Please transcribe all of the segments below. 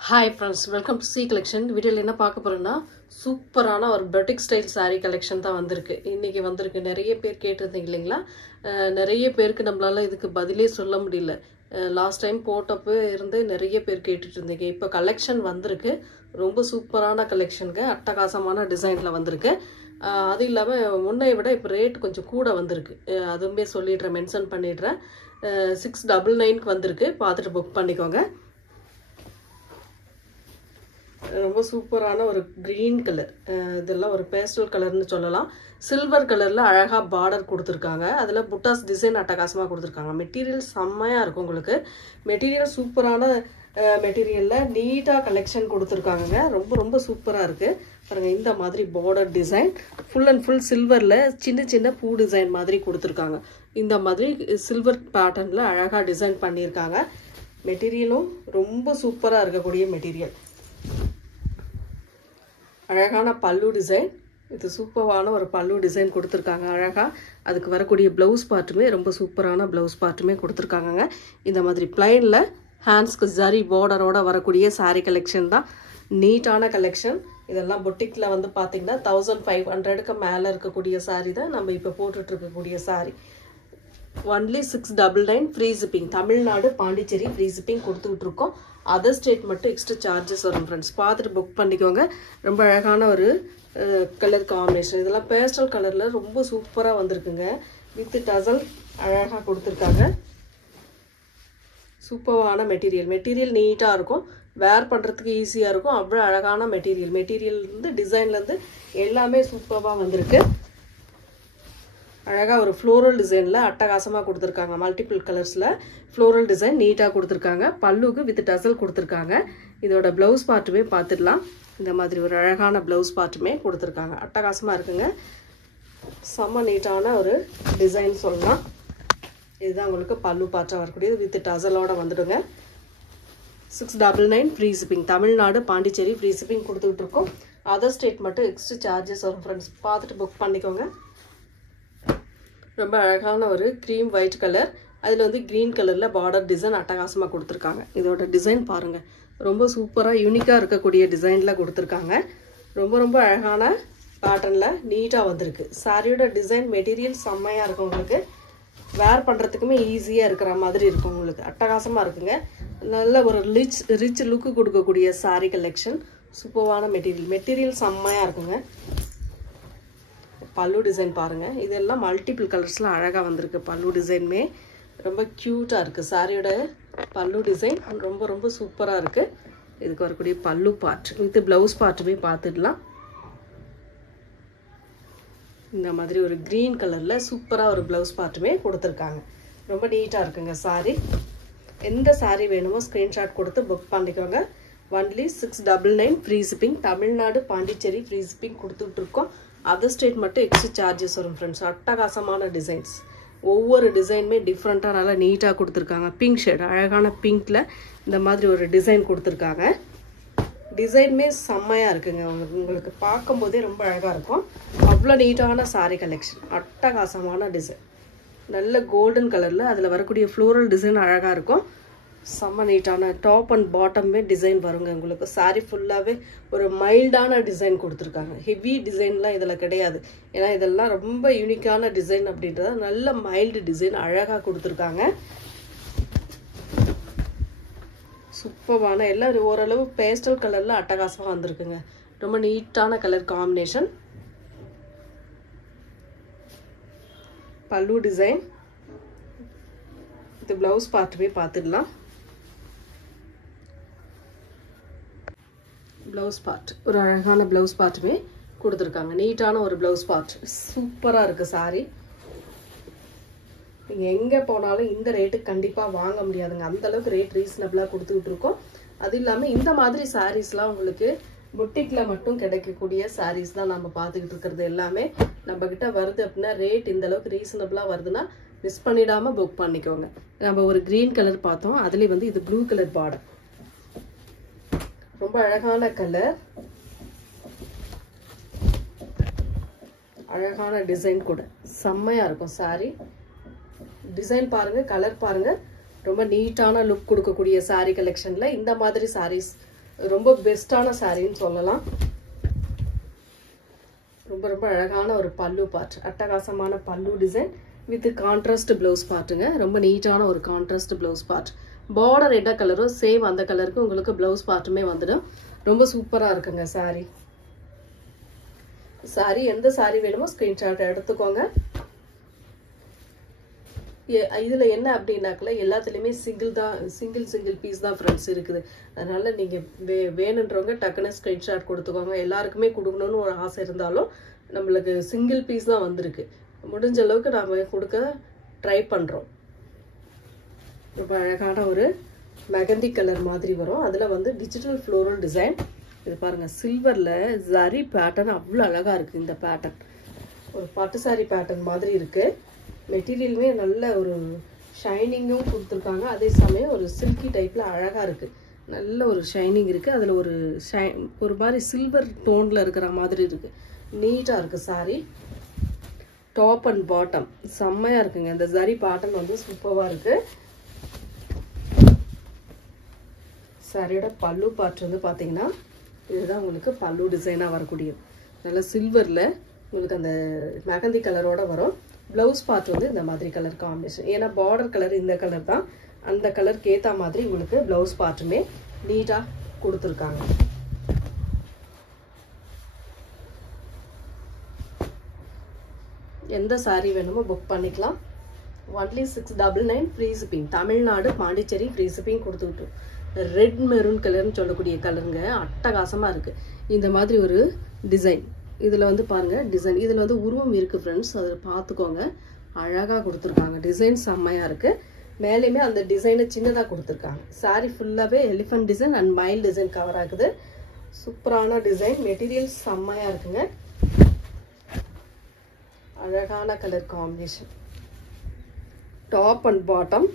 Hi friends, welcome to C collection. வீடியோல என்ன பார்க்க போறோம்னா சூப்பரான ஒரு boutique style saree collection தான் வந்திருக்கு. இன்னைக்கு வந்திருக்கு. நிறைய பேர் கேட்டிருந்தீங்க இல்லீங்களா? நிறைய பேருக்கு நம்மளால இதுக்கு பதிலே சொல்ல முடியல. லாஸ்ட் டைம் போட்டப்ப இருந்து நிறைய பேர் கேட்டுட்டு இருந்தீங்க. இப்போ கலெக்ஷன் வந்திருக்கு. ரொம்ப சூப்பரான கலெக்ஷனுங்க. அட்டகாசமான டிசைன்ல வந்திருக்கு. அது இல்லாம முன்னைய விட இப்போ ரேட் கொஞ்சம் கூட வந்திருக்கு. அதுவுமே சொல்லிடுறேன், மென்ஷன் பண்ணிடுறேன். 699க்கு வந்திருக்கு. பார்த்துட்டு புக் பண்ணிக்கோங்க. ரொம்ப சூப்பரான ஒரு கிரீன் கலர், இதெல்லாம் ஒரு பேஸ்டல் கலர்னு சொல்லலாம். சில்வர் கலரில் அழகாக பார்டர் கொடுத்துருக்காங்க. அதில் புட்டாஸ் டிசைன் அட்டகாசமாக கொடுத்துருக்காங்க. மெட்டீரியல் செம்மையாக இருக்கும். உங்களுக்கு மெட்டீரியல் சூப்பரான மெட்டீரியலில் நீட்டாக கலெக்ஷன் கொடுத்துருக்காங்க. ரொம்ப ரொம்ப சூப்பராக இருக்குது. பாருங்கள், இந்த மாதிரி border design full and full சில்வரில் சின்ன சின்ன பூ டிசைன் மாதிரி கொடுத்துருக்காங்க. இந்த மாதிரி சில்வர் பேட்டர்னில் அழகாக டிசைன் பண்ணியிருக்காங்க. மெட்டீரியலும் ரொம்ப சூப்பராக இருக்கக்கூடிய மெட்டீரியல். அழகான பல்லு டிசைன், இது சூப்பரான ஒரு பல்லு டிசைன் கொடுத்துருக்காங்க. அழகாக அதுக்கு வரக்கூடிய ப்ளவுஸ் பார்ட்டுமே ரொம்ப சூப்பரான ப்ளவுஸ் பார்ட்டுமே கொடுத்துருக்காங்க. இந்த மாதிரி பிளைனில் ஹேண்ட்ஸ்க்கு ஜரி பார்டரோட வரக்கூடிய சாரீ கலெக்ஷன் தான். நீட்டான கலெக்ஷன். இதெல்லாம் பொட்டிக்கில் வந்து பார்த்திங்கன்னா 1500க்கு மேலே இருக்கக்கூடிய சாரீ தான் நம்ம இப்போ போட்டுட்ருக்கக்கூடிய sari. Only 699 free shipping. Tamil Nadu Pondicherry free shipping கொடுத்துட்ருக்கோம். அதர் ஸ்டேட் மட்டும் எக்ஸ்ட்ரா சார்ஜஸ் வரும் ஃப்ரெண்ட்ஸ். பார்த்துட்டு புக் பண்ணிக்கோங்க. ரொம்ப அழகான ஒரு கலர் காம்பினேஷன். இதெல்லாம் பேஸ்டல் கலரில் ரொம்ப சூப்பராக வந்திருக்குங்க. வித் டசல் அழகாக கொடுத்துருக்காங்க. சூப்பரான மெட்டீரியல். மெட்டீரியல் நீட்டாக இருக்கும். வேர் பண்ணுறதுக்கு ஈஸியாக இருக்கும். அவ்வளோ அழகான மெட்டீரியல். மெட்டீரியல்லேருந்து டிசைன்லேருந்து எல்லாமே சூப்பராக வந்திருக்கு. அழகாக ஒரு ஃப்ளோரல் டிசைனில் அட்டகாசமாக கொடுத்துருக்காங்க. மல்டிபிள் கலர்ஸில் ஃப்ளோரல் டிசைன் நீட்டாக கொடுத்துருக்காங்க. பல்லுக்கு வித் டசல் கொடுத்துருக்காங்க. இதோட ப்ளவுஸ் பார்ட்டுமே பார்த்துடலாம். இந்த மாதிரி ஒரு அழகான ப்ளவுஸ் பார்ட்டுமே கொடுத்துருக்காங்க. அட்டகாசமாக இருக்குங்க. செம்ம நீட்டான ஒரு டிசைன் சொல்லலாம். இதுதான் உங்களுக்கு பல்லு பார்ட்டாக வரக்கூடியது. வித் டசலோட வந்துடுங்க. 699 free shipping. Tamil Nadu Pondicherry free shipping கொடுத்துக்கிட்டு இருக்கோம். அதர் ஸ்டேட் மட்டும் எக்ஸ்ட்ரா சார்ஜஸ் வரும் ஃப்ரெண்ட்ஸ். பார்த்துட்டு புக் பண்ணிக்கோங்க. ரொம்ப அழகான ஒரு க்ரீம் ஒயிட் கலர், அதில் வந்து க்ரீன் கலரில் பார்டர் டிசைன் அட்டகாசமாக கொடுத்துருக்காங்க. இதோட டிசைன் பாருங்கள், ரொம்ப சூப்பராக யூனிக்காக இருக்கக்கூடிய டிசைனில் கொடுத்துருக்காங்க. ரொம்ப ரொம்ப அழகான பேட்டர்னில் நீட்டாக வந்திருக்கு. சாரியோட டிசைன் மெட்டீரியல் செம்மையாக இருக்கும். உங்களுக்கு வேர் பண்ணுறதுக்குமே ஈஸியாக இருக்கிற மாதிரி இருக்கும். உங்களுக்கு அட்டகாசமாக இருக்குங்க. நல்ல ஒரு ரிச் லுக்கு கொடுக்கக்கூடிய சாரீ கலெக்ஷன். சூப்பரான மெட்டீரியல் செம்மையாக இருக்குங்க. பல்லு டிசைன் பாருங்கள். இதெல்லாம் மல்டிபிள் கலர்ஸில் அழகாக வந்திருக்கு. பல்லு டிசைனுமே ரொம்ப க்யூட்டாக இருக்குது. சாரியோட பல்லு டிசைன் ரொம்ப ரொம்ப சூப்பராக இருக்குது. இதுக்கு வரக்கூடிய பல்லு பார்ட் வித் ப்ளவுஸ் பார்ட்டுமே பார்த்துடலாம். இந்த மாதிரி ஒரு க்ரீன் கலரில் சூப்பராக ஒரு ப்ளவுஸ் பார்ட்டுமே கொடுத்துருக்காங்க. ரொம்ப நீட்டாக இருக்குங்க சாரீ. எந்த சாரீ வேணுமோ ஸ்க்ரீன்ஷாட் கொடுத்து புக் பண்ணிக்கோங்க. Only 699 free shipping. Tamil Nadu Pondicherry free shipping கொடுத்துட்ருக்கோம். அதர் ஸ்டேட் மட்டும் எக்ஸ்ட்ரா சார்ஜஸ் வரும் ஃப்ரெண்ட்ஸ். அட்டகாசமான டிசைன்ஸ். ஒவ்வொரு டிசைனுமே டிஃப்ரெண்ட்டாக நல்லா நீட்டாக கொடுத்துருக்காங்க. பிங்க் ஷேட், அழகான பிங்க்கில் இந்த மாதிரி ஒரு டிசைன் கொடுத்துருக்காங்க. டிசைனுமே செம்மையாக இருக்குங்க. உங்களுக்கு பார்க்கும்போதே ரொம்ப அழகாக இருக்கும். அவ்வளோ நீட்டான சாரீ கலெக்ஷன். அட்டகாசமான டிசைன். நல்ல கோல்டன் கலரில் அதில் வரக்கூடிய ஃப்ளோரல் டிசைன் அழகாக இருக்கும். செம்ம நீட்டான டாப் அண்ட் பாட்டமே டிசைன் வருங்க. உங்களுக்கு சாரீ ஃபுல்லாகவே ஒரு மைல்டான டிசைன் கொடுத்துருக்காங்க. ஹெவி டிசைன்லாம் இதில் கிடையாது. ஏன்னா இதெல்லாம் ரொம்ப யூனிக்கான டிசைன் அப்படின்றத நல்ல மைல்டு டிசைன் அழகாக கொடுத்துருக்காங்க. சூப்பரான எல்லாம் ஓரளவு பேஸ்டல் கலரில் அட்டகாசமாக வந்திருக்குங்க. ரொம்ப நீட்டான கலர் காம்பினேஷன். பல்லு டிசைன் இது ப்ளவுஸ் பார்ட்டுமே பார்த்துடலாம். ப்ளவுஸ் பார்ட் ஒரு அழகான ப்ளவுஸ் பார்ட்டுமே கொடுத்துருக்காங்க. நீட்டான ஒரு ப்ளவுஸ் பார்ட். சூப்பராக இருக்குது சாரீ. நீங்கள் எங்கே போனாலும் இந்த ரேட்டுக்கு கண்டிப்பாக வாங்க முடியாதுங்க. அந்தளவுக்கு ரேட் ரீசனபிளாக கொடுத்துக்கிட்டு இருக்கோம். அது இல்லாமல் இந்த மாதிரி சாரீஸ்லாம் உங்களுக்கு பொட்டிக்கில் மட்டும் கிடைக்கக்கூடிய சாரீஸ் தான் நம்ம பார்த்துக்கிட்டு இருக்கிறது. எல்லாமே நம்மக்கிட்ட வருது அப்படின்னா ரேட் இந்தளவுக்கு ரீசனபிளாக வருதுன்னா மிஸ் பண்ணிடாமல் புக் பண்ணிக்கோங்க. நம்ம ஒரு க்ரீன் கலர் பார்த்தோம். அதுலேயே வந்து இது ப்ளூ கலர் பார்டர். ரொம்ப அழகான கலர், அழகான டிசைன் கூட செம்மையாக இருக்கும் சாரீ. டிசைன் பாருங்கள், கலர் பாருங்கள். ரொம்ப நீட்டான லுக் கொடுக்கக்கூடிய சாரீ கலெக்ஷனில் இந்த மாதிரி சாரீஸ் ரொம்ப பெஸ்ட்டான சாரின்னு சொல்லலாம். ரொம்ப ரொம்ப அழகான ஒரு பல்லு பார்ட், அட்டகாசமான பல்லு டிசைன் வித் கான்ட்ராஸ்ட் ப்ளவுஸ் பார்ட்டுங்க. ரொம்ப நீட்டான ஒரு கான்ட்ராஸ்ட் ப்ளவுஸ் பார்ட். பார்டர் என்ன கலரோ சேம் அந்த கலருக்கு உங்களுக்கு ப்ளவுஸ் பார்ட்டுமே வந்துடும். ரொம்ப சூப்பராக இருக்குங்க சாரி. சாரி எந்த சாரி வேணுமோ ஸ்க்ரீன்ஷாட் எடுத்துக்கோங்க. இதில் என்ன அப்படின்னாக்கல எல்லாத்துலேயுமே சிங்கிள் பீஸ் தான் ஃப்ரெண்ட்ஸ் இருக்குது. அதனால் நீங்கள் வேணுன்றவங்க டக்குன்னு ஸ்க்ரீன்ஷாட் கொடுத்துக்கோங்க. எல்லாருக்குமே கொடுக்கணும்னு ஒரு ஆசை இருந்தாலும் நம்மளுக்கு சிங்கிள் பீஸ் தான் வந்திருக்கு. முடிஞ்ச அளவுக்கு நாம் கொடுக்க ட்ரை பண்ணுறோம். ரொம்ப அழகான ஒரு மெகந்தி கலர் மாதிரி வரும். அதில் வந்து டிஜிட்டல் ஃப்ளோரல் டிசைன். இது பாருங்கள், சில்வரில் ஜரி பேட்டர்ன் அவ்வளோ அழகாக இருக்குது. இந்த பேட்டர்ன் ஒரு பட்டு சாரி பேட்டர்ன் மாதிரி இருக்குது. மெட்டீரியலுமே நல்ல ஒரு ஷைனிங்கும் கொடுத்துருக்காங்க. அதே சமயம் ஒரு சில்கி டைப்பில் அழகாக இருக்குது. நல்ல ஒரு ஷைனிங் இருக்குது. அதில் ஒரு மாதிரி சில்வர் டோனில் இருக்கிற மாதிரி இருக்குது. நீட்டாக இருக்குது சாரி. டாப் அண்ட் பாட்டம் செம்மையாக இருக்குங்க. இந்த ஜரி பேட்டர்ன் வந்து சூப்பராக இருக்குது. சாரியோட பல்லு பார்ட் வந்து பார்த்தீங்கன்னா இதுதான் உங்களுக்கு பல்லு டிசைனாக வரக்கூடியது. நல்லா சில்வரில் உங்களுக்கு அந்த மெகந்தி கலரோட வரும். ப்ளவுஸ் பார்ட் வந்து இந்த மாதிரி கலர் காம்பினேஷன். ஏன்னா பார்டர் கலர் இந்த கலர் தான். அந்த கலருக்கு ஏற்ற மாதிரி உங்களுக்கு ப்ளவுஸ் பார்ட்டுமே நீட்டாக கொடுத்துருக்காங்க. எந்த சாரீ வேணுமோ புக் பண்ணிக்கலாம். Only 699 free shipping. Tamil Nadu Pondicherry free shipping கொடுத்துக்கிட்டு. ரெட் மெரூன் கலர்னு சொல்லக்கூடிய கலருங்க, அட்டகாசமாக இருக்குது. இந்த மாதிரி ஒரு டிசைன் இதில் வந்து பாருங்கள், டிசைன் இதில் வந்து உருவம் இருக்குது ஃப்ரெண்ட்ஸ், அதில் பார்த்துக்கோங்க. அழகாக கொடுத்துருக்காங்க. டிசைன் செம்மையாக இருக்குது. மேலேயுமே அந்த டிசைனை சின்னதாக கொடுத்துருக்காங்க. சாரீ ஃபுல்லாகவே எலிஃபண்ட் டிசைன் அண்ட் மயில் டிசைன் கவர் ஆகுது. சூப்பரான டிசைன். மெட்டீரியல் செம்மையாக இருக்குங்க. அழகான colour combination. Top and bottom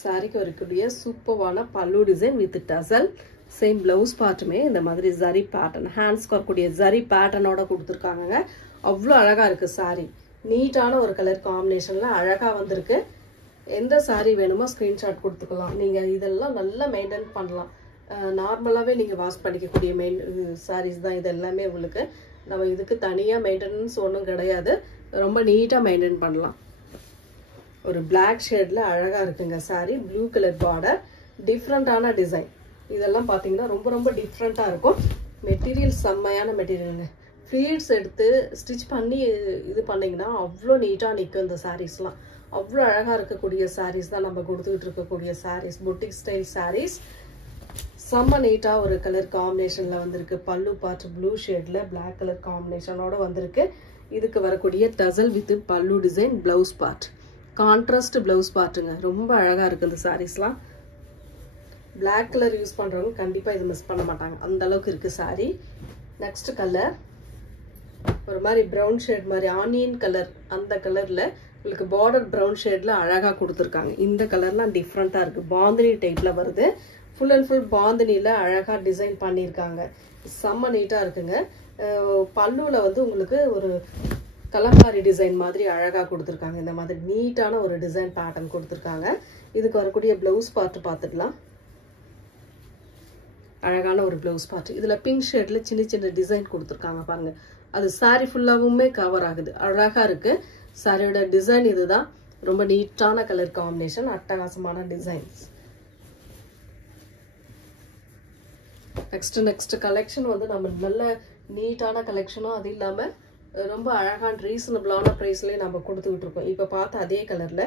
சாரிக்கு வரக்கூடிய சூப்பரான pallu design with tassel. Same blouse பார்ட்டுமே இந்த மாதிரி ஜரி பேட்டர்ன், ஹேண்ட்ஸ்க்கு வரக்கூடிய ஜரி பேட்டர்னோட கொடுத்துருக்காங்க. அவ்வளோ அழகாக இருக்குது சாரி. நீட்டான ஒரு கலர் காம்பினேஷனில் அழகாக வந்திருக்கு. எந்த சாரீ வேணுமோ ஸ்க்ரீன்ஷாட் கொடுத்துக்கலாம். நீங்கள் இதெல்லாம் நல்லா மெயின்டைன் பண்ணலாம். நார்மலாகவே நீங்கள் வாஷ் பண்ணிக்கக்கூடிய சாரீஸ் தான் இது எல்லாமே. உங்களுக்கு நம்ம இதுக்கு தனியாக மெயின்டெனன்ஸ் ஒன்றும் கிடையாது. ரொம்ப நீட்டாக மெயின்டைன் பண்ணலாம். ஒரு பிளாக் ஷேடில் அழகாக இருக்குங்க சாரீ. ப்ளூ கலர் பார்டர், டிஃப்ரெண்ட்டான டிசைன். இதெல்லாம் பார்த்தீங்கன்னா ரொம்ப ரொம்ப டிஃப்ரெண்ட்டாக இருக்கும். மெட்டீரியல் செம்மையான மெட்டீரியலுங்க. ஃப்ளீட்ஸ் எடுத்து ஸ்டிச் பண்ணி இது பண்ணிங்கன்னா அவ்வளோ நீட்டாக நிற்கும் இந்த சாரீஸ்லாம். அவ்வளோ அழகாக இருக்கக்கூடிய சாரீஸ் தான் நம்ம கொடுத்துக்கிட்டு இருக்கக்கூடிய சாரீஸ். பொட்டிக் ஸ்டைல் சாரீஸ் செம்ம நீட்டாக ஒரு கலர் காம்பினேஷனில் வந்திருக்கு. பல்லு பார்ட் ப்ளூ ஷேடில் பிளாக் கலர் காம்பினேஷனோட வந்திருக்கு. இதுக்கு வரக்கூடிய tassel with pallu design. Blouse part contrast blouse பார்ட்டுங்க. ரொம்ப அழகாக இருக்குது இந்த சாரீஸ்லாம். பிளாக் கலர் யூஸ் பண்ணுறவங்க கண்டிப்பாக இது மிஸ் பண்ண மாட்டாங்க. அந்த அளவுக்கு இருக்குது சாரீ. நெக்ஸ்ட் கலர் ஒரு மாதிரி ப்ரௌன் ஷேட் மாதிரி ஆனியன் கலர். அந்த கலரில் உங்களுக்கு பார்டர் ப்ரௌன் ஷேடில் அழகாக கொடுத்துருக்காங்க. இந்த கலர்லாம் டிஃப்ரெண்ட்டாக இருக்குது. பாந்தினி டைப்பில் வருது. ஃபுல் அண்ட் ஃபுல் பாந்தினியில் அழகாக டிசைன் பண்ணியிருக்காங்க. செம்ம நீட்டாக இருக்குங்க. பல்லுவில் வந்து உங்களுக்கு ஒரு கலம்காரி டிசைன் மாதிரி அழகாக கொடுத்துருக்காங்க. இந்த மாதிரி நீட்டான ஒரு டிசைன் பேட்டர்ன் கொடுத்துருக்காங்க. இதுக்கு வரக்கூடிய ப்ளவுஸ் பார்ட்டு பார்த்துக்கலாம். அழகான ஒரு ப்ளவுஸ் பார்ட். இதில் பிங்க் ஷேடில் சின்ன சின்ன டிசைன் கொடுத்துருக்காங்க பாருங்கள். அது சாரீ ஃபுல்லாகவுமே கவர் ஆகுது. அழகாக இருக்குது. சாரியோட டிசைன் இதுதான். ரொம்ப நீட்டான கலர் காம்பினேஷன், அட்டகாசமான டிசைன்ஸ். நெக்ஸ்ட் கலெக்ஷன் வந்து நம்ம நல்ல நீட்டான கலெக்ஷனும், அது இல்லாமல் ரொம்ப அழகான ரீசனபிளான ப்ரைஸ்லேயே நம்ம கொடுத்துக்கிட்டு இருக்கோம். இப்போ பார்த்த அதே கலரில்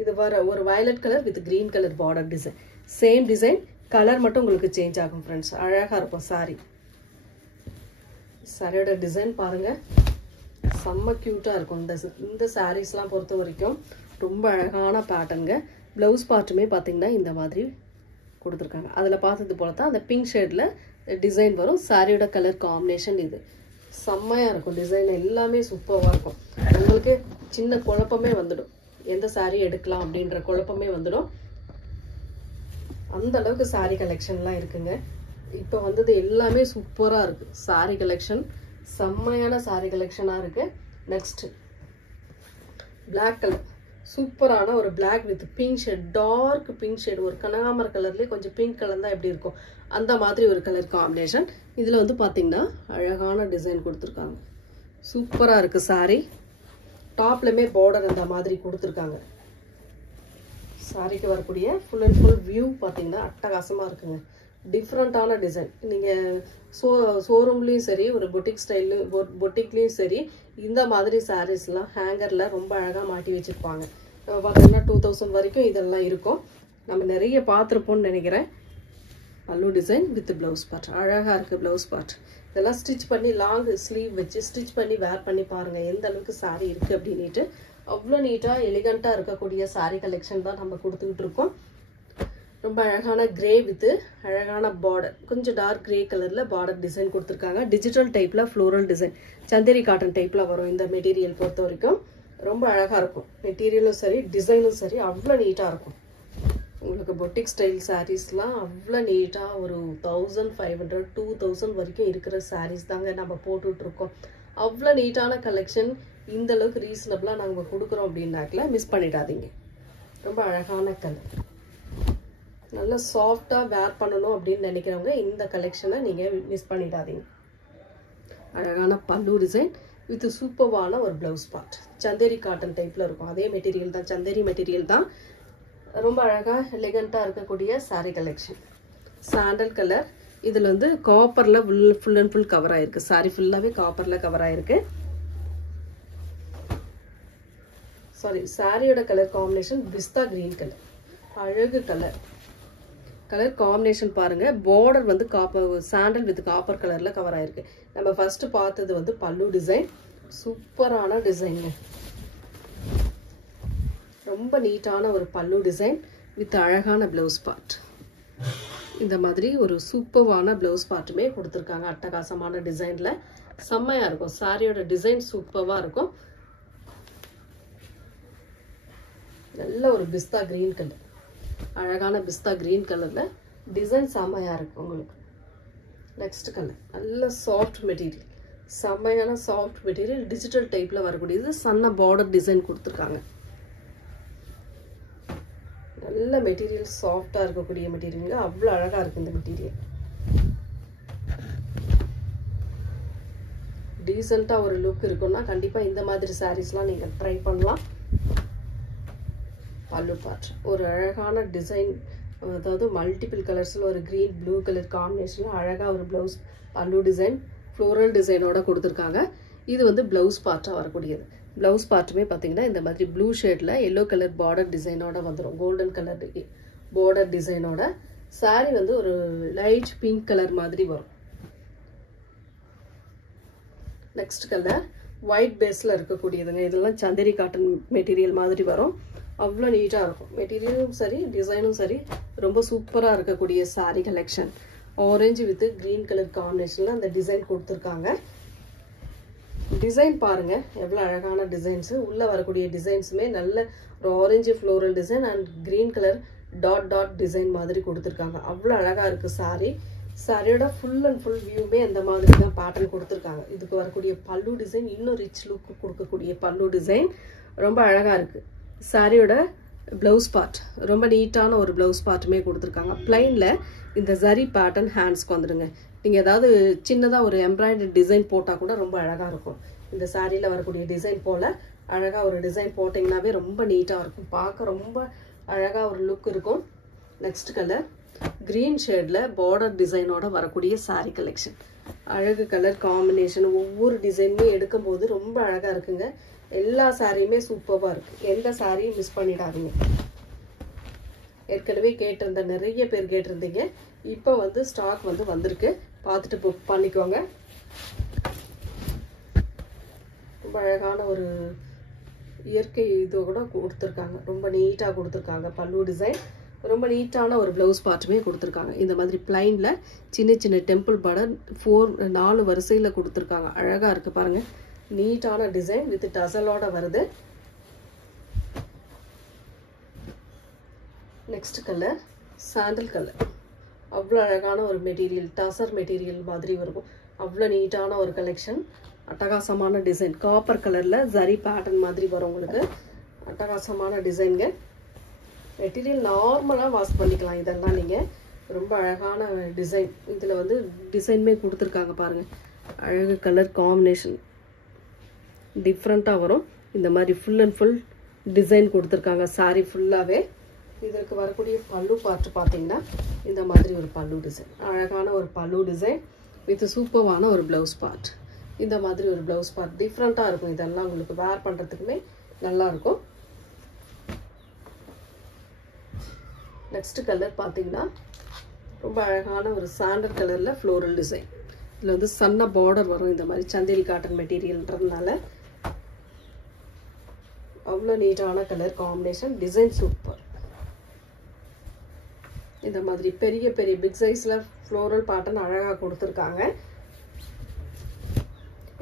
இது வர ஒரு violet colour with green colour border design. Same design, colour மட்டும் உங்களுக்கு சேஞ்ச் ஆகும் ஃப்ரெண்ட்ஸ். அழகாக இருக்கும் சாரி. சாரியோட டிசைன் பாருங்கள், செம்ம க்யூட்டாக இருக்கும். இந்த சாரீஸ்லாம் பொறுத்த வரைக்கும் ரொம்ப அழகான பேட்டர்னுங்க. ப்ளவுஸ் பார்ட்டுமே பார்த்தீங்கன்னா இந்த மாதிரி கொடுத்துருக்காங்க. அதில் பார்த்தது போல தான் அந்த பிங்க் ஷேடில் டிசைன் வரும். சாரியோட கலர் காம்பினேஷன் இது செம்மையாக இருக்கும். டிசைன் எல்லாமே சூப்பராக இருக்கும். உங்களுக்கு சின்ன குழப்பமே வந்துடும், எந்த சாரீ எடுக்கலாம் அப்படின்ற குழப்பமே வந்துடும். அந்த அளவுக்கு சாரீ கலெக்ஷன்லாம் இருக்குங்க. இப்போ வந்தது எல்லாமே சூப்பராக இருக்குது. சாரீ கலெக்ஷன் செம்மையான சாரீ கலெக்ஷனாக இருக்குது. Next black colour. சூப்பரான ஒரு black with pink shade, dark pink shade, ஒரு கனகாமர கலர்லேயே கொஞ்சம் பிங்க் கலர் தான் எப்படி இருக்கும் அந்த மாதிரி ஒரு கலர் காம்பினேஷன். இதில் வந்து பார்த்தீங்கன்னா அழகான டிசைன் கொடுத்துருக்காங்க. சூப்பராக இருக்குது சாரீ. டாப்லையுமே பார்டர் இந்த மாதிரி கொடுத்துருக்காங்க. சாரிக்கு வரக்கூடிய ஃபுல் அண்ட் ஃபுல் வியூ பார்த்தீங்கன்னா அட்டகாசமாக இருக்குங்க. டிஃப்ரெண்ட்டான டிசைன். நீங்கள் ஷோரூம்லேயும் சரி, ஒரு பொட்டிக் ஸ்டைலு பொட்டிக்லேயும் சரி, இந்த மாதிரி சாரீஸ்லாம் ஹேங்கரில் ரொம்ப அழகாக மாட்டி வச்சுருப்பாங்க. பார்த்தீங்கன்னா 2000 வரைக்கும் இதெல்லாம் இருக்கும். நம்ம நிறைய பார்த்துருப்போம்னு நினைக்கிறேன். பல்லு டிசைன் வித் ப்ளவுஸ் பார்ட். அழகாக இருக்குது ப்ளவுஸ் பார்ட். இதெல்லாம் ஸ்டிச் பண்ணி லாங் ஸ்லீவ் வச்சு ஸ்டிச் பண்ணி வேர் பண்ணி பாருங்கள் எந்த அளவுக்கு சாரீ இருக்குது அப்படின்ட்டு. அவ்வளோ நீட்டாக எலிகண்ட்டாக இருக்கக்கூடிய சாரீ கலெக்ஷன் தான் நம்ம கொடுத்துக்கிட்டு இருக்கோம். ரொம்ப அழகான கிரே வித்து அழகான பார்டர், கொஞ்சம் டார்க் கிரே கலரில் பார்டர் டிசைன் கொடுத்துருக்காங்க. டிஜிட்டல் டைப்பில் ஃப்ளோரல் டிசைன், சந்தேரி காட்டன் டைப்பில் வரும் இந்த மெட்டீரியல் பொறுத்த வரைக்கும். ரொம்ப அழகாக இருக்கும். மெட்டீரியலும் சரி, டிசைனும் சரி, அவ்வளோ நீட்டாக இருக்கும். உங்களுக்கு பொட்டிக் ஸ்டைல் சாரீஸ்லாம் அவ்வளோ நீட்டாக ஒரு 1500 2000 வரைக்கும் இருக்கிற சாரீஸ் தாங்க நம்ம போட்டுட்ருக்கோம். அவ்வளோ நீட்டான கலெக்ஷன் இந்த அளவுக்கு ரீசனபிளாக நாங்கள் கொடுக்குறோம் அப்படின்னாக்கல மிஸ் பண்ணிடாதீங்க. ரொம்ப அழகான கலர், நல்லா சாஃப்டாக வேர் பண்ணணும் அப்படின்னு நினைக்கிறவங்க இந்த கலெக்ஷனை நீங்கள் மிஸ் பண்ணிடாதீங்க. அழகான பல்லு டிசைன் வித் சூப்பர்வான ஒரு ப்ளவுஸ் பார்ட். சந்தேரி காட்டன் டைப்பில் இருக்கும். அதே மெட்டீரியல் தான், சந்தேரி மெட்டீரியல் தான். ரொம்ப அழகாக எலிகண்ட்டாக இருக்கக்கூடிய சாரீ கலெக்ஷன். Sandal colour. இதில் வந்து காப்பரில் ஃபுல் அண்ட் ஃபுல் கவர் ஆகிருக்கு. சாரீ ஃபுல்லாகவே காப்பரில் கவர் ஆகிருக்கு. சாரி, சாரியோட கலர் காம்பினேஷன் பிஸ்தா கிரீன் கலர். அழகு கலர் காம்பினேஷன் பாருங்க. பார்டர் வந்து காப்பர் சாண்டல் வித் காப்பர் கலர்ல கவர் ஆயிருக்கு. நம்ம ஃபர்ஸ்ட் பார்த்தது வந்து பல்லு டிசைன். சூப்பரான டிசைன், ரொம்ப நீட்டான ஒரு பல்லு டிசைன் வித் அழகான பிளவுஸ் பார்ட். இந்த மாதிரி ஒரு சூப்பரான பிளவுஸ் பார்ட்டுமே கொடுத்துருக்காங்க. அட்டகாசமான டிசைன்ல செம்மையா இருக்கும். சாரியோட டிசைன் சூப்பரா இருக்கும். நல்ல ஒரு பிஸ்தா கிரீன் கலர், அழகான பிஸ்தா கிரீன் கலர்ல டிசைன் செம்மையா இருக்கு உங்களுக்கு. நெக்ஸ்ட் கலர் நல்ல சாஃப்ட் மெட்டீரியல், செம்மையான சாஃப்ட் மெட்டீரியல், டிஜிட்டல் டைப்ல வரக்கூடியது. சன்ன பார்டர் டிசைன் கொடுத்துருக்காங்க. நல்ல மெட்டீரியல், சாஃப்டா இருக்கக்கூடிய மெட்டீரியல். அவ்வளோ அழகா இருக்கு இந்த மெட்டீரியல். டீசெண்டா ஒரு லுக் இருக்கும்னா கண்டிப்பா இந்த மாதிரி சாரீஸ்லாம் நீங்க ட்ரை பண்ணலாம். பல்லு பார்ட் ஒரு அழகான டிசைன், அதாவது மல்டிபிள் கலர்ஸில் ஒரு க்ரீன் ப்ளூ கலர் காம்பினேஷனில் அழகாக ஒரு ப்ளவுஸ் பல்லு டிசைன் ஃப்ளோரல் டிசைனோட கொடுத்துருக்காங்க. இது வந்து ப்ளவுஸ் பார்ட்டாக வரக்கூடியது. ப்ளவுஸ் பார்ட்டுமே பார்த்தீங்கன்னா இந்த மாதிரி ப்ளூ ஷேடில் எல்லோ கலர் பார்டர் டிசைனோட வந்துடும். கோல்டன் கலர் பார்டர் டிசைனோட. சாரீ வந்து ஒரு லைட் பிங்க் கலர் மாதிரி வரும். நெக்ஸ்ட் கலர் ஒயிட் பேஸில் இருக்கக்கூடியதுங்க. இதெல்லாம் சந்தேரி காட்டன் மெட்டீரியல் மாதிரி வரும். அவ்வளோ நீட்டாக இருக்கும். மெட்டீரியலும் சரி, டிசைனும் சரி, ரொம்ப சூப்பராக இருக்கக்கூடிய sari collection. Orange with green colour காம்பினேஷனில் அந்த டிசைன் கொடுத்துருக்காங்க. டிசைன் பாருங்க எவ்வளோ அழகான டிசைன்ஸு. உள்ளே வரக்கூடிய டிசைன்ஸுமே நல்ல ஒரு orange floral design and green colour dot dot design மாதிரி கொடுத்துருக்காங்க. அவ்வளோ அழகாக இருக்குது சாரீ. சாரியோட ஃபுல் அண்ட் ஃபுல் வியூமே இந்த மாதிரி தான் பேட்டர்ன் கொடுத்துருக்காங்க. இதுக்கு வரக்கூடிய பல்லு டிசைன் இன்னும் ரிச் லுக் கொடுக்கக்கூடிய பல்லு டிசைன் ரொம்ப அழகாக இருக்குது. சாரியோட ப்ளவுஸ் பார்ட் ரொம்ப நீட்டான ஒரு ப்ளவுஸ் பார்ட்டுமே கொடுத்துருக்காங்க. பிளைனில் இந்த ஜரி பேட்டர்ன் ஹேண்ட்ஸ்க்கு வந்துடுங்க. நீங்கள் ஏதாவது சின்னதாக ஒரு எம்ப்ராய்டரி டிசைன் போட்டால் கூட ரொம்ப அழகாக இருக்கும். இந்த சாரியில் வரக்கூடிய டிசைன் போல் அழகாக ஒரு டிசைன் போட்டிங்கனாவே ரொம்ப நீட்டாக இருக்கும். பார்க்க ரொம்ப அழகாக ஒரு லுக் இருக்கும். நெக்ஸ்ட் கலர் கிரீன் ஷேடில் பார்டர் டிசைனோட வரக்கூடிய சாரீ கலெக்ஷன். அழகு கலர் காம்பினேஷன். ஒவ்வொரு டிசைனுமே எடுக்கும்போது ரொம்ப அழகாக இருக்குங்க. எல்லா சாரியுமே சூப்பராக இருக்குது. எந்த சாரியும் மிஸ் பண்ணிடாதீங்க. ஏற்கனவே கேட்டிருந்த நிறைய பேர் கேட்டிருந்தீங்க. இப்போ வந்து ஸ்டாக் வந்து வந்திருக்கு. பார்த்துட்டு புக் பண்ணிக்கோங்க. ரொம்ப அழகான ஒரு இயற்கை இது கூட கொடுத்துருக்காங்க. ரொம்ப நீட்டாக கொடுத்துருக்காங்க. பல்லு டிசைன் ரொம்ப நீட்டான ஒரு ப்ளவுஸ் பார்ட்டுமே கொடுத்துருக்காங்க. இந்த மாதிரி பிளைனில் சின்ன சின்ன டெம்பிள் பார்டர் 4 வரிசையில் கொடுத்துருக்காங்க. அழகாக இருக்குது பாருங்கள். நீட்டான டிசைன் வித் டசலோட வருது. Next colour sandal colour. அவ்வளோ அழகான ஒரு மெட்டீரியல், டசர் மெட்டீரியல் மாதிரி வரும். அவ்வளோ நீட்டான ஒரு கலெக்ஷன். அட்டகாசமான டிசைன். காப்பர் கலரில் ஜரி பேட்டர்ன் மாதிரி வரும் உங்களுக்கு. அட்டகாசமான டிசைன்ங்க. மெட்டீரியல் நார்மலாக வாஷ் பண்ணிக்கலாம். இதெல்லாம் நீங்கள் ரொம்ப அழகான டிசைன். இதில் வந்து டிசைனுமே கொடுத்துருக்காங்க பாருங்கள். அழகு கலர் காம்பினேஷன் டிஃப்ரெண்ட்டாக வரும். இந்த மாதிரி ஃபுல் அண்ட் ஃபுல் டிசைன் கொடுத்துருக்காங்க சாரீ ஃபுல்லாகவே. இதற்கு வரக்கூடிய பல்லு பார்த்து பார்த்தீங்கன்னா இந்த மாதிரி ஒரு பல்லு டிசைன், அழகான ஒரு பல்லு டிசைன் வித் சூப்பர்வான ஒரு ப்ளவுஸ் பார்ட். இந்த மாதிரி ஒரு ப்ளவுஸ் பார்ட் டிஃப்ரெண்ட்டாக இருக்கும். இதெல்லாம் உங்களுக்கு வேர் பண்ணுறதுக்குமே நல்லாயிருக்கும். நெக்ஸ்ட் கலர் பார்த்தீங்கன்னா ரொம்ப அழகான ஒரு சாண்டல் கலரில் ஃப்ளோரல் டிசைன். இதில் வந்து சன்ன பார்டர் வரும். இந்த மாதிரி சந்தேரி காட்டன் மெட்டீரியல்ன்றதுனால அவ்வளோ நீட்டான கலர் காம்பினேஷன். Design super. இந்த மாதிரி பெரிய பெரிய பிக் சைஸில் ஃப்ளோரல் பேட்டர்ன் அழகாக கொடுத்துருக்காங்க.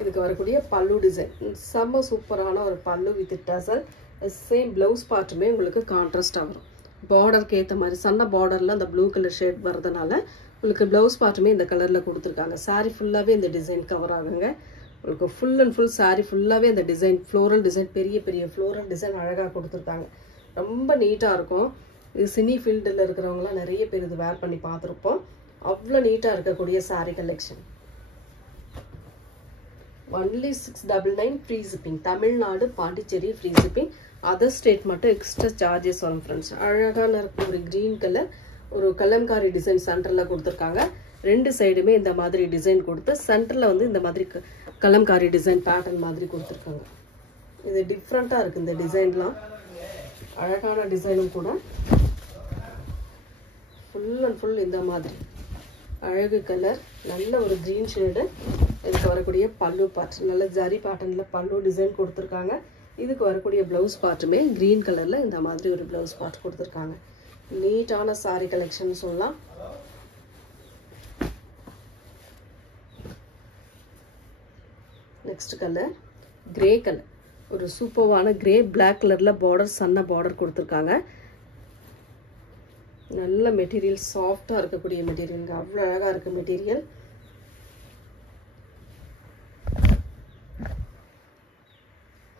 இதுக்கு வரக்கூடிய பல்லு டிசைன் செம்ம சூப்பரான ஒரு பல்லு வித் டசல். சேம் ப்ளவுஸ் பார்ட்டுமே உங்களுக்கு கான்ட்ராஸ்டாக வரும். பார்டருக்கு ஏற்ற மாதிரி சன்ன பார்டரில் அந்த ப்ளூ கலர் ஷேட் வரதுனால உங்களுக்கு ப்ளவுஸ் பார்ட்டுமே இந்த கலரில் கொடுத்துருக்காங்க. சாரீ ஃபுல்லாகவே இந்த டிசைன் கவர் ஆகுங்க. உங்களுக்கு ஃபுல் அண்ட் ஃபுல் சாரீ ஃபுல்லாகவே இந்த டிசைன் ஃப்ளோரல் டிசைன், பெரிய பெரிய ஃப்ளோரல் டிசைன் அழகாக கொடுத்துருக்காங்க. ரொம்ப நீட்டாக இருக்கும். இது சினி ஃபீல்டில் இருக்கிறவங்களாம் நிறைய பேர் இது வேர் பண்ணி பார்த்துருப்போம். அவ்வளோ நீட்டாக இருக்கக்கூடிய sari collection. Only 699 free shipping. Tamil Nadu Pondicherry free shipping. Other state மட்டும் எக்ஸ்ட்ரா சார்ஜஸ் வரும் ஃப்ரெண்ட்ஸ். அழகான இருக்கும் ஒரு க்ரீன் கலர், ஒரு கலம்காரி டிசைன் சென்டரில் கொடுத்துருக்காங்க. ரெண்டு சைடுமே இந்த மாதிரி டிசைன் கொடுத்து சென்டரில் வந்து இந்த மாதிரி கலம்காரி டிசைன் பேட்டர்ன் மாதிரி கொடுத்துருக்காங்க. இது டிஃப்ரெண்ட்டாக இருக்குது. இந்த டிசைன்லாம் அழகான டிசைனும் கூட. ஃபுல் அண்ட் ஃபுல் இந்த மாதிரி அழகு கலர், நல்ல ஒரு க்ரீன் ஷேடு. இதுக்கு வரக்கூடிய பல்லு பார்ட் நல்ல ஜரி பேட்டர்னில் பல்லு டிசைன் கொடுத்துருக்காங்க. இதுக்கு வரக்கூடிய ப்ளவுஸ் பார்ட்டுமே க்ரீன் கலரில் இந்த மாதிரி ஒரு ப்ளவுஸ் பார்ட் கொடுத்துருக்காங்க. நீட்டான சாரீ கலெக்ஷன் சொல்லலாம். நெக்ஸ்ட் கலர் கிரே கலர், ஒரு சூப்பர்வான கிரே பிளாக் கலரில் பார்டர், சன்ன பார்டர் கொடுத்துருக்காங்க. நல்ல மெட்டீரியல், சாஃப்டாக இருக்கக்கூடிய மெட்டீரியலுங்க. அவ்வளோ அழகாக இருக்குது மெட்டீரியல்.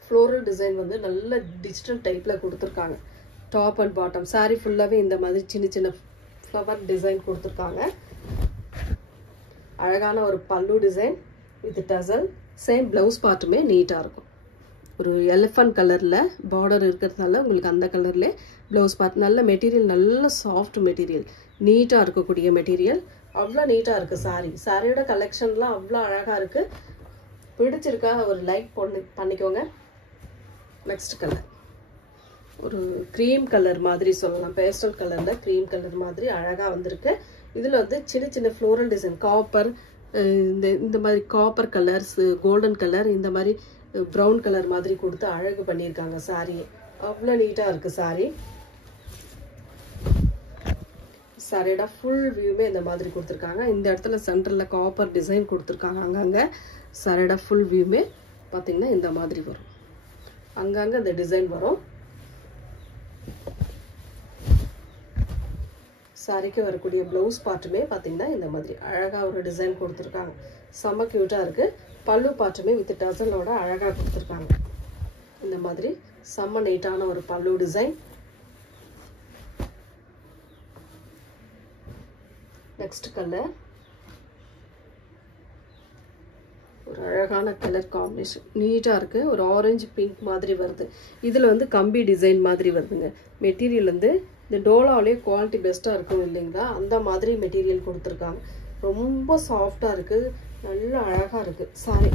ஃப்ளோரல் டிசைன் வந்து நல்ல டிஜிட்டல் டைப்பில் கொடுத்துருக்காங்க. டாப் அண்ட் பாட்டம் சாரீ ஃபுல்லாகவே இந்த மாதிரி சின்ன சின்ன ஃப்ளவர் டிசைன் கொடுத்துருக்காங்க. அழகான ஒரு pallu design with tassel. Same blouse பார்ட்டுமே நீட்டாக இருக்கும். ஒரு எலிஃபண்ட் கலரில் பார்டர் இருக்கிறதுனால உங்களுக்கு அந்த கலர்லேயே ப்ளவுஸ் பார்ட். நல்ல மெட்டீரியல், நல்ல சாஃப்ட் மெட்டீரியல், நீட்டாக இருக்கக்கூடிய மெட்டீரியல். அவ்வளோ நீட்டாக இருக்குது சாரீ. சாரியோட கலெக்ஷன்லாம் அவ்வளோ அழகாக இருக்குது. பிடிச்சிருக்கா ஒரு லைக் பண்ணிக்கோங்க. நெக்ஸ்ட் கலர் ஒரு க்ரீம் கலர் மாதிரி சொல்லலாம். பேஸ்டல் கலரில் க்ரீம் கலர் மாதிரி அழகாக வந்திருக்கு. இதில் வந்து சின்ன சின்ன ஃப்ளோரல் டிசைன், காப்பர், இந்த மாதிரி காப்பர் கலர்ஸ், கோல்டன் கலர், இந்த மாதிரி ப்ரௌன் கலர் மாதிரி கொடுத்து அழகு பண்ணியிருக்காங்க சாரியை. அவ்வளோ நீட்டாக இருக்குது சாரீ. சாரியோட ஃபுல் வியூமே இந்த மாதிரி கொடுத்துருக்காங்க. இந்த இடத்துல சென்டரில் காப்பர் டிசைன் கொடுத்துருக்காங்க. அங்கங்கே சாரியோட ஃபுல் வியூமே பார்த்திங்கன்னா இந்த மாதிரி வரும். அங்கங்கே இந்த டிசைன் வரும். சாரிக்கு வரக்கூடிய ப்ளவுஸ் பார்ட்டுமே பார்த்தீங்கன்னா இந்த மாதிரி அழகாக ஒரு டிசைன் கொடுத்துருக்காங்க. செம்ம க்யூட்டாக இருக்குது. பல்லு பார்ட்டுமே வித் டசலோட அழகாக கொடுத்துருக்காங்க. இந்த மாதிரி செம்ம நீட்டான ஒரு பல்லு டிசைன். நெக்ஸ்ட் கலர் ஒரு அழகான கலர் காம்பினேஷன், நீட்டாக இருக்குது. ஒரு ஆரஞ்சு பிங்க் மாதிரி வருது. இதில் வந்து கம்பி டிசைன் மாதிரி வருதுங்க. மெட்டீரியல் வந்து இந்த டோலாவிலே குவாலிட்டி பெஸ்ட்டாக இருக்கும் இல்லைங்களா, அந்த மாதிரி மெட்டீரியல் கொடுத்துருக்காங்க. ரொம்ப சாஃப்டாக இருக்குது, நல்ல அழகாக இருக்குது. சாரி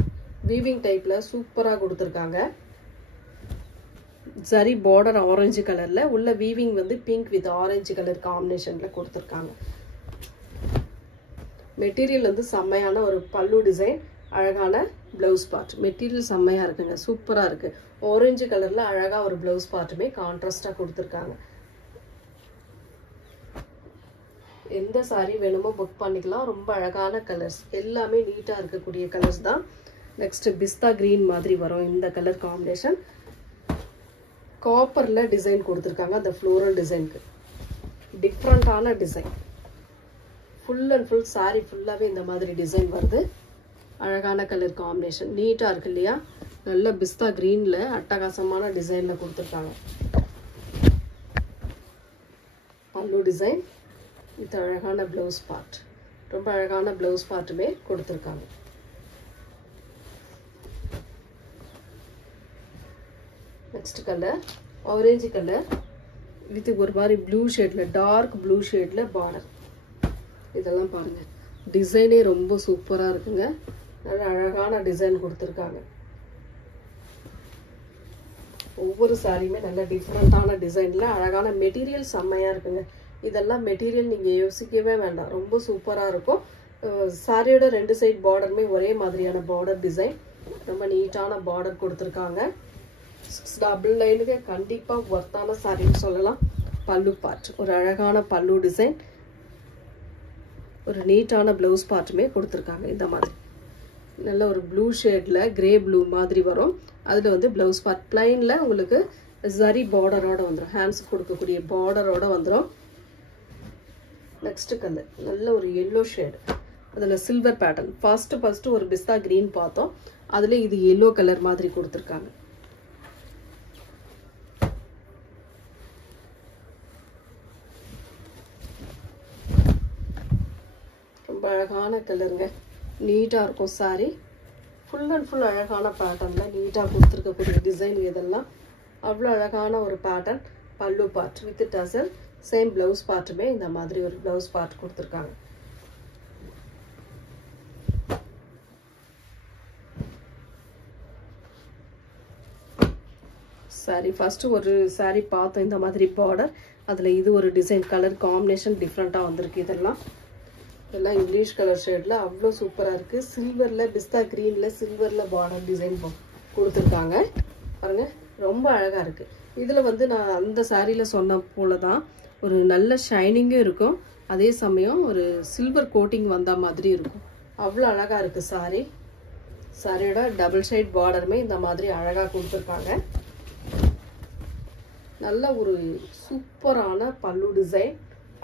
வீவிங் டைப்பில் சூப்பராக கொடுத்துருக்காங்க. சரி பார்டர் ஆரஞ்சு கலரில், உள்ள வீவிங் வந்து பிங்க் வித் ஆரஞ்சு கலர் காம்பினேஷனில் கொடுத்துருக்காங்க. மெட்டீரியல் வந்து செம்மையான ஒரு பல்லு டிசைன், அழகான ப்ளவுஸ் பார்ட். மெட்டீரியல் செம்மையாக இருக்குங்க, சூப்பராக இருக்குது. ஆரஞ்சு கலரில் அழகாக ஒரு ப்ளவுஸ் பார்ட்டுமே கான்ட்ராஸ்டாக கொடுத்துருக்காங்க. எந்த சாரீ வேணுமோ புக் பண்ணிக்கலாம். ரொம்ப அழகான கலர்ஸ், எல்லாமே நீட்டாக இருக்கக்கூடிய கலர்ஸ் தான். நெக்ஸ்ட் பிஸ்தா கிரீன் மாதிரி வரும் இந்த கலர் காம்பினேஷன். காப்பரில் டிசைன் கொடுத்துருக்காங்க. அந்த ஃப்ளோரல் டிசைனுக்கு டிஃப்ரெண்ட்டான design. Full and full sari ஃபுல்லாகவே இந்த மாதிரி டிசைன் வருது. அழகான கலர் காம்பினேஷன், நீட்டாக இருக்கு இல்லையா. நல்ல பிஸ்தா கிரீன்ல அட்டகாசமான டிசைன்ல கொடுத்துருக்காங்க. பல்லு டிசைன் வித் அழகான ப்ளவுஸ் பார்ட். ரொம்ப அழகான ப்ளவுஸ் பார்ட்டுமே கொடுத்துருக்காங்க. Next colour orange colour with ஒரு மாதிரி ப்ளூ ஷேட்ல டார்க் ப்ளூ ஷேட்ல பார்டர். இதெல்லாம் பாருங்க, டிசைனே ரொம்ப சூப்பரா இருக்குங்க. நல்ல அழகான டிசைன் கொடுத்துருக்காங்க. ஒவ்வொரு சாரியுமே நல்ல டிஃப்ரெண்டான டிசைன்ல அழகான மெட்டீரியல் செம்மையா இருக்குங்க. இதெல்லாம் மெட்டீரியல் நீங்க யோசிக்கவே வேண்டாம், ரொம்ப சூப்பரா இருக்கும். சாரியோட ரெண்டு சைட் பார்டருமே ஒரே மாதிரியான பார்டர் டிசைன். ரொம்ப நீட்டான பார்டர் கொடுத்துருக்காங்க. 699க்கு கண்டிப்பா ஒர்த்தான சாரின்னு சொல்லலாம். பல்லு பார்ட் ஒரு அழகான பல்லு டிசைன், ஒரு நீட்டான ப்ளவுஸ் பார்ட்டுமே கொடுத்துருக்காங்க. இந்த மாதிரி நல்ல ஒரு ப்ளூ ஷேட்ல கிரே ப்ளூ மாதிரி வரும். அதுல வந்து ப்ளவுஸ் பார்ட் பிளைன்ல உங்களுக்கு ஜரி பார்டரோட வந்துடும். ஹேண்ட்ஸ் கொடுக்கக்கூடிய பார்டரோட வந்துடும். நெக்ஸ்ட் கலர் நல்ல ஒரு எல்லோ ஷேட், அதுல சில்வர் பேட்டர்ன். ஃபர்ஸ்ட் ஒரு பிஸ்தா கிரீன் பார்த்தோம், அதுல இது எல்லோ கலர் மாதிரி கொடுத்துருக்காங்க. ரொம்ப அழகான கலருங்க, நீட்டா இருக்கும் சாரி. ஃபுல் அண்ட் ஃபுல் அழகான பேட்டர்ன்ல நீட்டா கொடுத்துருக்கக்கூடிய டிசைன். இதெல்லாம் அவ்வளோ அழகான ஒரு pattern. Pallu part with tassel, same blouse பார்ட்டுமே இந்த மாதிரி ஒரு பிளவுஸ் பார்ட் கொடுத்துருக்காங்க. சாரி ஃபர்ஸ்ட் ஒரு சாரி பார்த்தோம் இந்த மாதிரி பார்டர், அதுல இது ஒரு டிசைன் கலர் காம்பினேஷன் டிஃப்ரெண்டா வந்திருக்கு. இதெல்லாம் இங்கிலீஷ் கலர் ஷேட்ல அவ்வளோ சூப்பரா இருக்கு. சில்வர்ல பிஸ்தா கிரீன்ல சில்வர்ல பார்டர் டிசைன் கொடுத்துருக்காங்க. பாருங்க ரொம்ப அழகா இருக்கு. இதுல வந்து நான் அந்த சாரியில சொன்ன போலதான் ஒரு நல்ல ஷைனிங்கும் இருக்கும், அதே சமயம் ஒரு சில்வர் கோட்டிங் வந்த மாதிரி இருக்கும். அவ்வளோ அழகா இருக்கு சாரி. சாரியோட டபுள் சைட் பார்டருமே இந்த மாதிரி அழகா கொடுத்துருக்காங்க. நல்ல ஒரு சூப்பரான பல்லு டிசைன்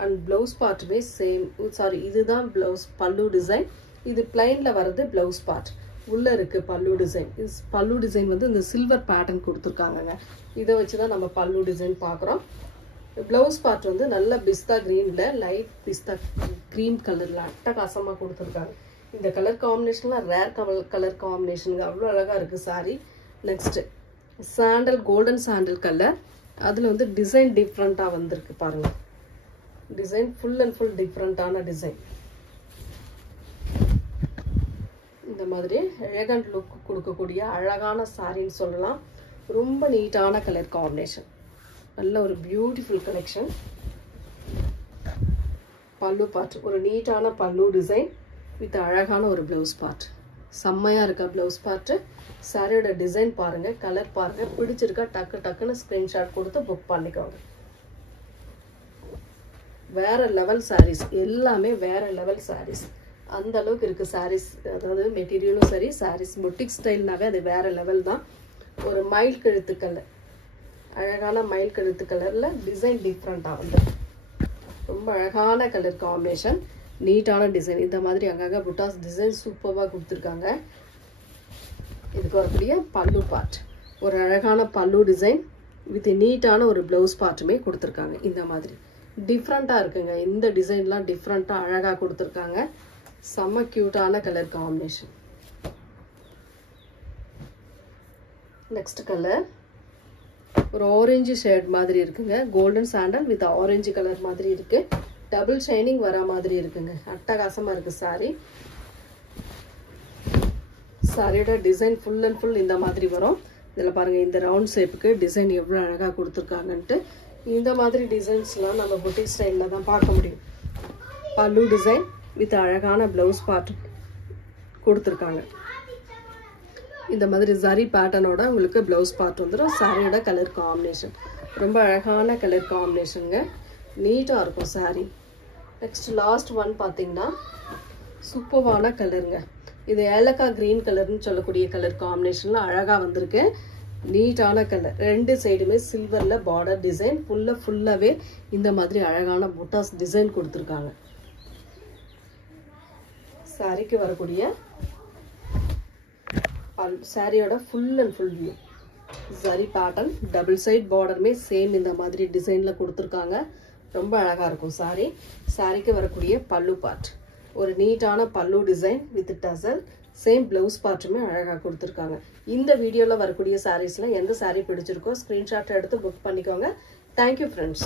அண்ட் பிளவுஸ் பார்ட்டுமே சேம். சாரி இதுதான் பிளவுஸ் பல்லு டிசைன். இது பிளைன்ல வர்றது பிளவுஸ் பார்ட். உள்ள இருக்கு பல்லு டிசைன். பல்லு டிசைன் வந்து இந்த சில்வர் பேட்டர்ன் கொடுத்துருக்காங்க. இதை வச்சுதான் நம்ம பல்லு டிசைன் பார்க்குறோம். பிளவுஸ் பார்ட் வந்து நல்ல பிஸ்தா கிரீன்ல லைட் பிஸ்தா கிரீன் கலர்ல அட்டகாசமா கொடுத்துருக்காங்க. இந்த கலர் காம்பினேஷன்லாம் ரேர் கலர் காம்பினேஷனுங்க, அவ்வளோ அழகா இருக்கு sorry. Next sandal golden sandal colour, அதுல வந்து டிசைன் டிஃப்ரெண்டா வந்திருக்கு பாருங்க. டிசைன் ஃபுல் அண்ட் ஃபுல் டிஃப்ரெண்டான டிசைன். இந்த மாதிரி எலகண்ட் லுக் கொடுக்கக்கூடிய அழகான சாரின்னு சொல்லலாம். ரொம்ப நீட்டான கலர் காம்பினேஷன், நல்ல ஒரு பியூட்டிஃபுல் கலெக்ஷன். பல்லு பார்ட் ஒரு நீட்டான பல்லு டிசைன் வித் அழகான ஒரு பிளவுஸ் பார்ட். செம்மையா இருக்கா பிளவுஸ் பார்ட். சாரியோட டிசைன் பாருங்க, கலர் பாருங்க, பிடிச்சிருக்கா டக்குன்னு ஸ்கிரீன்ஷாட் கொடுத்து புக் பண்ணிக்கோங்க. வேற லெவல் சாரீஸ், எல்லாமே வேற லெவல் சாரீஸ். அந்த அளவுக்கு இருக்கு சாரீஸ். அதாவது மெட்டீரியலும் சரி, சாரீஸ் பொட்டிக் ஸ்டைல்னாவே அது வேற லெவல் தான். ஒரு மயில் கழுத்து கலர், அழகான மயில் கழுத்து கலர்ல டிசைன் டிஃப்ரெண்டா வந்து ரொம்ப அழகான கலர் காம்பினேஷன், நீட்டான டிசைன். இந்த மாதிரி அங்கங்க புட்டாஸ் டிசைன் சூப்பராக கொடுத்துருக்காங்க. இதுக்கு வரக்கூடிய பல்லு பார்ட் ஒரு அழகான பல்லு டிசைன் வித் நீட்டான ஒரு பிளவுஸ் பார்ட்டுமே கொடுத்துருக்காங்க. இந்த மாதிரி டிஃப்ரெண்டா இருக்குங்க. இந்த டிசைன்லாம் டிஃப்ரெண்டா அழகா கொடுத்துருக்காங்க. செம்ம கியூட்டான கலர் காம்பினேஷன். நெக்ஸ்ட் கலர் ஒரு ஆரஞ்சு ஷேட் மாதிரி இருக்குங்க. Golden sandal with orange colour மாதிரி இருக்கு. டபுள் ஷைனிங் வர மாதிரி இருக்குங்க. அட்டகாசமா இருக்கு சாரி. சாரியோட டிசைன் ஃபுல் அண்ட் ஃபுல் இந்த மாதிரி வரும். இதுல பாருங்க இந்த ரவுண்ட் ஷேப்புக்கு டிசைன் எவ்வளவு அழகா கொடுத்துருக்காங்கன்ட்டு. இந்த மாதிரி டிசைன்ஸ்லாம் நம்ம பொட்டிக் ஸ்டைல்ல தான் பார்க்க முடியும். பல்லு டிசைன் வித் அழகான பிளவுஸ் பார்ட் கொடுத்துருக்காங்க. இந்த மாதிரி ஜரி பேட்டர்னோட உங்களுக்கு பிளவுஸ் பார்ட் வந்துடும். சாரியோட கலர் காம்பினேஷன் ரொம்ப அழகான கலர் காம்பினேஷனுங்க, நீட்டா இருக்கும் சாரி. நெக்ஸ்ட் லாஸ்ட் ஒன் பார்த்தீங்கன்னா சூப்பரான கலருங்க. இது ஏலக்காய் கிரீன் கலர்னு சொல்லக்கூடிய கலர் காம்பினேஷன்ல அழகா வந்திருக்கு. நீட்டான கலர், ரெண்டு சைடுமே சில்வர்ல பார்டர் டிசைன். ஃபுல்லாவே இந்த மாதிரி அழகான புட்டாஸ் டிசைன் கொடுத்துருக்காங்க. சாரிக்கு வரக்கூடிய சாரியோட full and full view. Zari pattern, double side பார்டருமே சேம் இந்த மாதிரி டிசைனில் கொடுத்துருக்காங்க. ரொம்ப அழகாக இருக்கும் சாரி. சாரிக்கு வரக்கூடிய பல்லு பார்ட் ஒரு நீட்டான pallu design with tassel. Same blouse பார்ட்டுமே அழகாக கொடுத்துருக்காங்க. இந்த வீடியோவில் வரக்கூடிய சாரீஸில் எந்த சாரீ பிடிச்சிருக்கோ ஸ்க்ரீன்ஷாட் எடுத்து புக் பண்ணிக்கோங்க. Thank you friends.